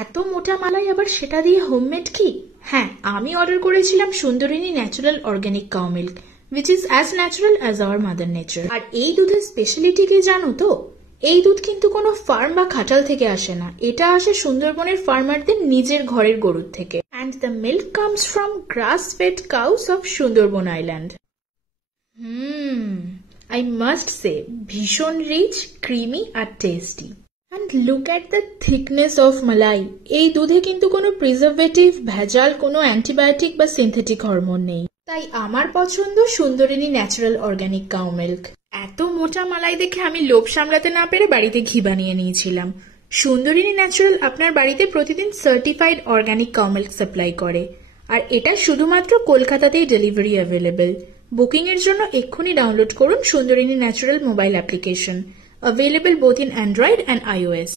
এত মোটা মালাই আবার সেটা দিয়ে হোমমেড কি? হ্যাঁ, আমি অর্ডার করেছিলাম Sundarini natural organic cow milk, which is as natural as our mother nature। আর এই দুধের স্পেশালিটি কি জানো তো? এই দুধ কিন্তু কোনো ফার্ম বা খাটাল থেকে আসে না, এটা আসে সুন্দরবনের ফার্মারদের নিজের ঘরের গরুর থেকে। And the milk comes from grass-fed cows of Sundarban island. I must say, ভীষণ রিচ, ক্রিমি আর tasty. And look at the thickness of malai। এই দুধে কিন্তু কোনো প্রিজারভেটিভ, ভেজাল, কোনো অ্যান্টিবায়োটিক বা সিনথেটিক হরমোন নেই। তাই আমার পছন্দ Sundarini natural organic cow milk. এত মোটা মালাই দেখে আমি লোভ সামলাতে না পেরে বাড়িতে ঘি বানিয়ে নিয়েছিলাম। সুন্দরিনী ন্যাচারাল আপনার বাড়িতে প্রতিদিন certified organic cow milk supply করে, আর এটা শুধুমাত্র কলকাতাতেই ডেলিভারি অ্যাভেলেবেল। বুকিং এর জন্য এক্ষুনি ডাউনলোড করুন Sundarini natural mobile application, available both in Android and iOS।